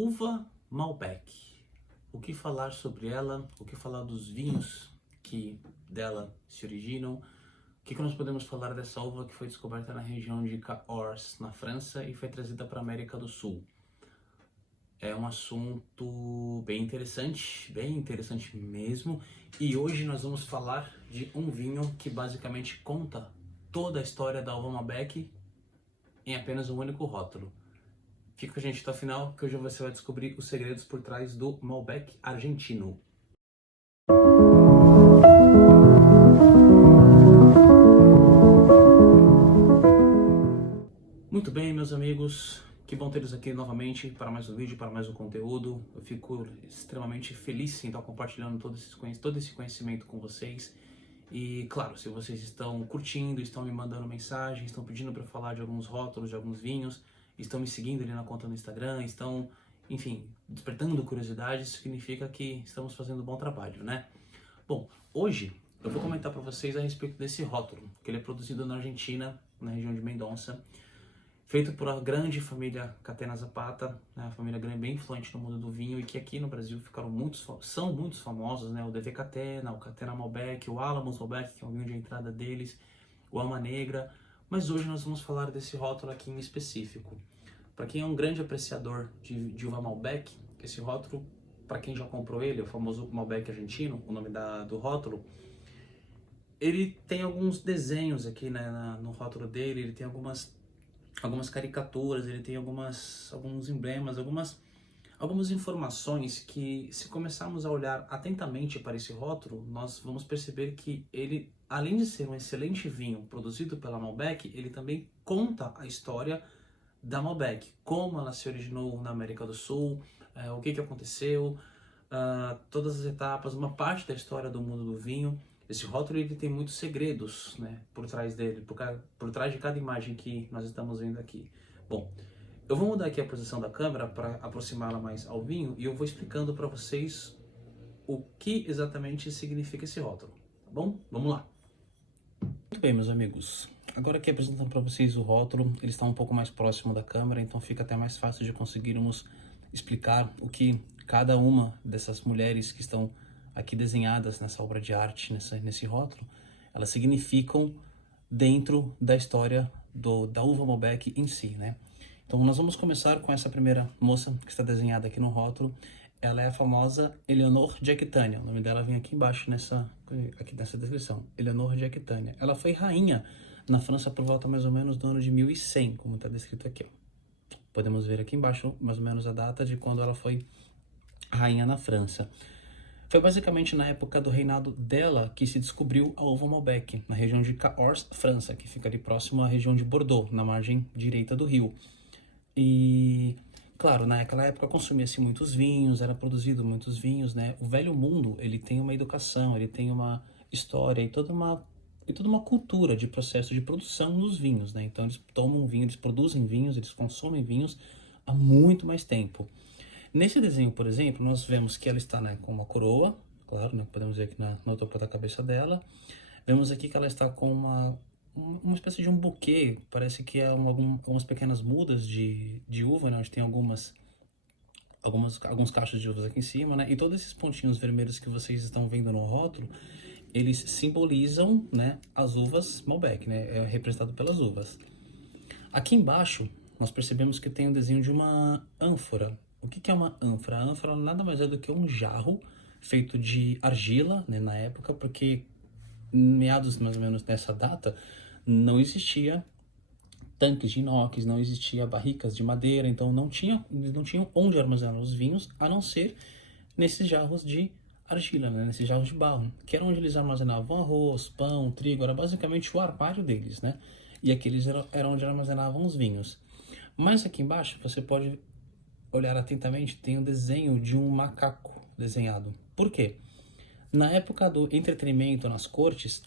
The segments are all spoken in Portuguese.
Uva Malbec. O que falar sobre ela? O que falar dos vinhos que dela se originam? O que nós podemos falar dessa uva que foi descoberta na região de Cahors, na França, e foi trazida para a América do Sul? É um assunto bem interessante mesmo. E hoje nós vamos falar de um vinho que basicamente conta toda a história da uva Malbec em apenas um único rótulo. Fica com a gente até o final, que hoje você vai descobrir os segredos por trás do Malbec argentino. Muito bem, meus amigos, que bom tê-los aqui novamente para mais um vídeo, para mais um conteúdo. Eu fico extremamente feliz em estar compartilhando todo esse conhecimento com vocês. E claro, se vocês estão curtindo, estão me mandando mensagem, estão pedindo para falar de alguns rótulos, de alguns vinhos, estão me seguindo ali na conta no Instagram, estão, enfim, despertando curiosidade, isso significa que estamos fazendo um bom trabalho, né? Bom, hoje eu vou comentar para vocês a respeito desse rótulo, que ele é produzido na Argentina, na região de Mendoza, feito por uma grande família Catena Zapata, né, uma família grande, bem influente no mundo do vinho, e que aqui no Brasil são muito famosos, né, o DV Catena, o Catena Malbec, o Alamos Malbec, que é o vinho de entrada deles, o Alma Negra, mas hoje nós vamos falar desse rótulo aqui em específico. Para quem é um grande apreciador de uva Malbec, esse rótulo, para quem já comprou ele, o famoso Malbec argentino, o nome do rótulo, ele tem alguns desenhos aqui, né, no rótulo dele, ele tem algumas caricaturas, ele tem alguns emblemas, algumas informações que, se começarmos a olhar atentamente para esse rótulo, nós vamos perceber que ele, além de ser um excelente vinho produzido pela Malbec, ele também conta a história da Malbec, como ela se originou na América do Sul, o que aconteceu, todas as etapas, uma parte da história do mundo do vinho. Esse rótulo ele tem muitos segredos, né, por trás dele, por trás de cada imagem que nós estamos vendo aqui. Bom, eu vou mudar aqui a posição da câmera para aproximá-la mais ao vinho e eu vou explicando para vocês o que exatamente significa esse rótulo, tá bom? Vamos lá. Muito bem, meus amigos. Agora aqui apresentando para vocês o rótulo, ele está um pouco mais próximo da câmera, então fica até mais fácil de conseguirmos explicar o que cada uma dessas mulheres que estão aqui desenhadas nessa obra de arte, nesse rótulo, elas significam dentro da história da uva Malbec em si, né? Então nós vamos começar com essa primeira moça que está desenhada aqui no rótulo. Ela é a famosa Eleanor de Aquitânia. O nome dela vem aqui embaixo nessa descrição. Eleanor de Aquitânia. Ela foi rainha na França por volta mais ou menos do ano de 1100, como está descrito aqui. Ó. Podemos ver aqui embaixo mais ou menos a data de quando ela foi rainha na França. Foi basicamente na época do reinado dela que se descobriu a uva Malbec, na região de Cahors, França, que fica ali próximo à região de Bordeaux, na margem direita do rio. E, claro, naquela época consumia-se muitos vinhos, era produzido muitos vinhos, né? O velho mundo, ele tem uma educação, ele tem uma história e toda uma cultura de processo de produção dos vinhos, né? Então eles tomam vinho, eles produzem vinhos, eles consomem vinhos há muito mais tempo. Nesse desenho, por exemplo, nós vemos que ela está, né, com uma coroa, claro, né, podemos ver aqui no topo da cabeça dela. Vemos aqui que ela está com uma espécie de um buquê, parece que é algumas pequenas mudas de uva, né, onde tem alguns cachos de uvas aqui em cima, né, e todos esses pontinhos vermelhos que vocês estão vendo no rótulo, eles simbolizam, né, as uvas Malbec, né, é representado pelas uvas. Aqui embaixo, nós percebemos que tem um desenho de uma ânfora. O que é uma ânfora? A ânfora nada mais é do que um jarro feito de argila, né, na época, porque meados mais ou menos nessa data não existia tanques de inox, não existia barricas de madeira, então eles não tinham onde armazenar os vinhos, a não ser nesses jarros de argila, né, nesses jarros de barro, que era onde eles armazenavam arroz, pão, trigo, era basicamente o armário deles, né? E aqueles eram onde armazenavam os vinhos. Mas aqui embaixo você pode olhar atentamente, tem um desenho de um macaco desenhado. Por quê? Na época do entretenimento nas cortes,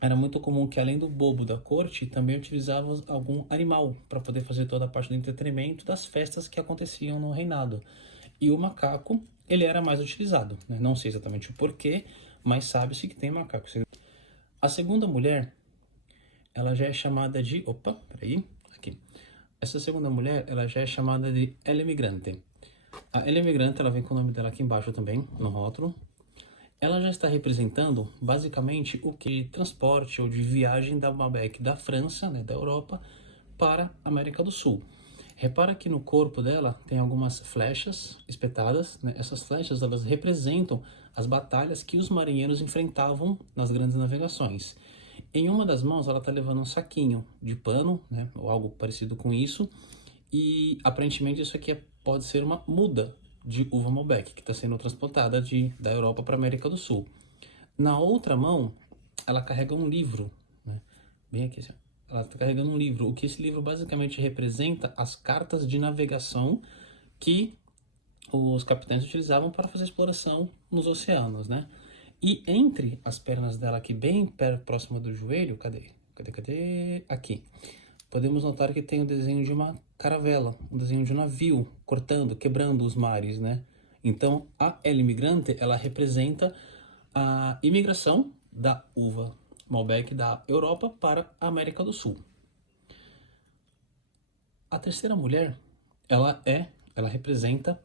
era muito comum que, além do bobo da corte, também utilizavam algum animal para poder fazer toda a parte do entretenimento das festas que aconteciam no reinado. E o macaco, ele era mais utilizado, né? Não sei exatamente o porquê, mas sabe-se que tem macaco. A segunda mulher, ela já é chamada de... Opa, peraí, aqui. Essa segunda mulher, ela já é chamada de El Emigrante. A El Emigrante, ela vem com o nome dela aqui embaixo também, no rótulo. Ela já está representando basicamente o que transporte ou de viagem da Malbec da França, né, da Europa, para a América do Sul. Repara que no corpo dela tem algumas flechas espetadas, né? Essas flechas elas representam as batalhas que os marinheiros enfrentavam nas grandes navegações. Em uma das mãos ela está levando um saquinho de pano, né, ou algo parecido com isso, e aparentemente isso aqui pode ser uma muda de uva Malbec que está sendo transportada da Europa para a América do Sul. Na outra mão ela carrega um livro, né, bem aqui assim, ela está carregando um livro. O que esse livro basicamente representa as cartas de navegação que os capitães utilizavam para fazer exploração nos oceanos, né? E entre as pernas dela aqui, bem próxima do joelho, cadê? Aqui. Podemos notar que tem o desenho de uma caravela, um desenho de um navio cortando, quebrando os mares, né? Então, a El Imigrante, ela representa a imigração da uva Malbec da Europa para a América do Sul. A terceira mulher, ela representa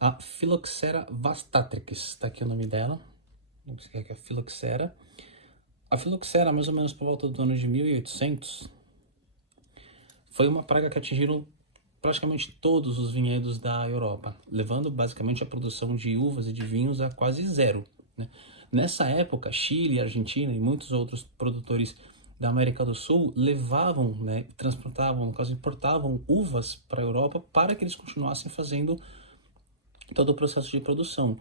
a Phylloxera vastatrix, está aqui o nome dela, você quer que é a Phylloxera. A Phylloxera, mais ou menos por volta do ano de 1800, foi uma praga que atingiu praticamente todos os vinhedos da Europa, levando basicamente a produção de uvas e de vinhos a quase zero, né? Nessa época, Chile, Argentina e muitos outros produtores da América do Sul levavam, né, transportavam, no caso, importavam uvas para a Europa para que eles continuassem fazendo todo o processo de produção.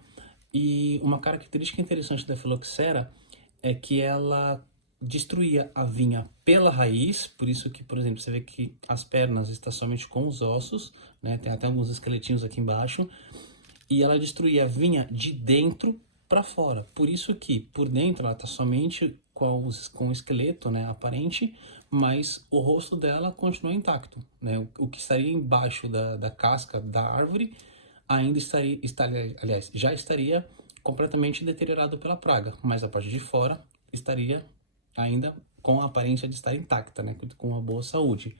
E uma característica interessante da Phylloxera é que ela destruía a vinha pela raiz, por isso que, por exemplo, você vê que as pernas estão somente com os ossos, né? Tem até alguns esqueletinhos aqui embaixo, e ela destruía a vinha de dentro para fora. Por isso que por dentro ela está somente com o esqueleto, né, aparente, mas o rosto dela continua intacto, né? O que estaria embaixo da casca da árvore ainda aliás, já estaria completamente deteriorado pela praga, mas a parte de fora estaria ainda com a aparência de estar intacta, né, com uma boa saúde.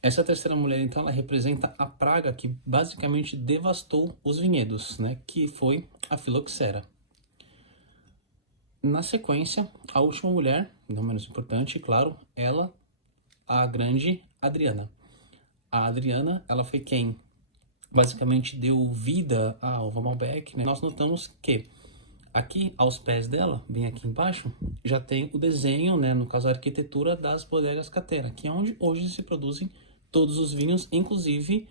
Essa terceira mulher, então, ela representa a praga que basicamente devastou os vinhedos, né, que foi a Phylloxera. Na sequência, a última mulher, não menos importante, claro, a grande Adriana. A Adriana, ela foi quem basicamente deu vida à uva Malbec, né? Nós notamos que aqui aos pés dela, bem aqui embaixo, já tem o desenho, né, no caso a arquitetura das bodegas Catera, que é onde hoje se produzem todos os vinhos, inclusive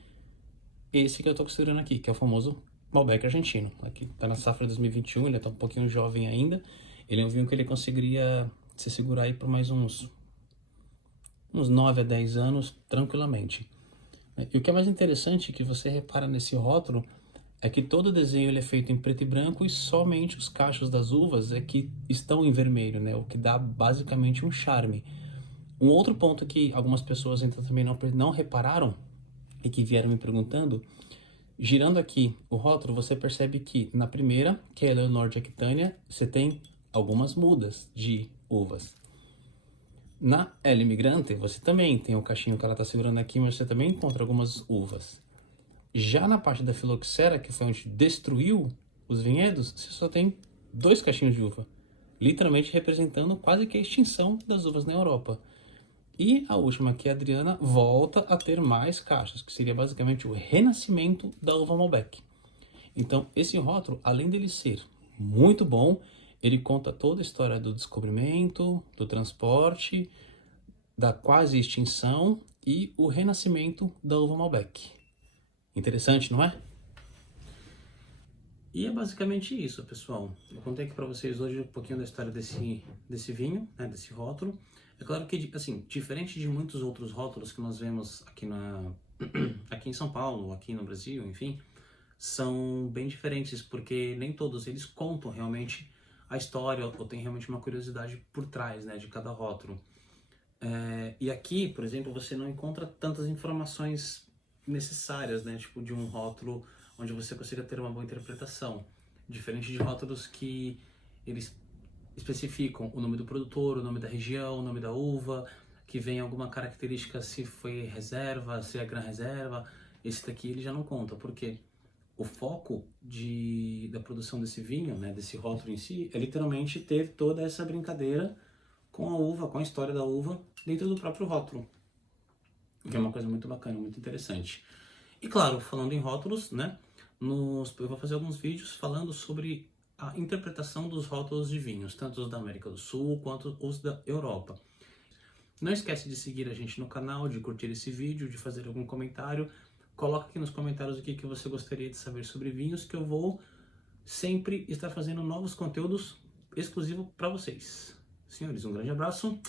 esse que eu estou considerando aqui, que é o famoso Malbec argentino. Aqui está na safra 2021, ele está um pouquinho jovem ainda. Ele é um vinho que ele conseguiria se segurar aí por mais uns 9 a 10 anos tranquilamente. E o que é mais interessante que você repara nesse rótulo é que todo o desenho ele é feito em preto e branco e somente os cachos das uvas é que estão em vermelho, né? O que dá basicamente um charme. Um outro ponto que algumas pessoas então também não repararam e que vieram me perguntando, girando aqui o rótulo, você percebe que na primeira, que é a Leonor de Aquitânia, você tem algumas mudas de uvas. Na El Imigrante, você também tem o cachinho que ela está segurando aqui, mas você também encontra algumas uvas. Já na parte da Phylloxera, que foi onde destruiu os vinhedos, você só tem 2 cachinhos de uva, literalmente representando quase que a extinção das uvas na Europa. E a última aqui, a Adriana, volta a ter mais cachos, que seria basicamente o renascimento da uva Malbec. Então, esse rótulo, além dele ser muito bom, ele conta toda a história do descobrimento, do transporte, da quase extinção e o renascimento da uva Malbec. Interessante, não é? E é basicamente isso, pessoal. Eu contei aqui para vocês hoje um pouquinho da história desse vinho, né, desse rótulo. É claro que, assim, diferente de muitos outros rótulos que nós vemos aqui em São Paulo, aqui no Brasil, enfim, são bem diferentes, porque nem todos eles contam realmente a história ou tem realmente uma curiosidade por trás, né, de cada rótulo. E aqui, por exemplo, você não encontra tantas informações necessárias, né, tipo de um rótulo onde você consiga ter uma boa interpretação, diferente de rótulos que eles especificam o nome do produtor, o nome da região, o nome da uva, que vem alguma característica se foi reserva, se é gran reserva. Esse daqui ele já não conta, por quê? o foco da produção desse vinho, né, desse rótulo em si, é literalmente ter toda essa brincadeira com a uva, com a história da uva, dentro do próprio rótulo. Que é uma coisa muito bacana, muito interessante. E claro, falando em rótulos, né, eu vou fazer alguns vídeos falando sobre a interpretação dos rótulos de vinhos, tanto os da América do Sul quanto os da Europa. Não esquece de seguir a gente no canal, de curtir esse vídeo, de fazer algum comentário. Coloca aqui nos comentários o que você gostaria de saber sobre vinhos, que eu vou sempre estar fazendo novos conteúdos exclusivos para vocês. Senhores, um grande abraço.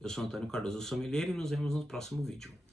Eu sou Antônio Cardoso Sommelier e nos vemos no próximo vídeo.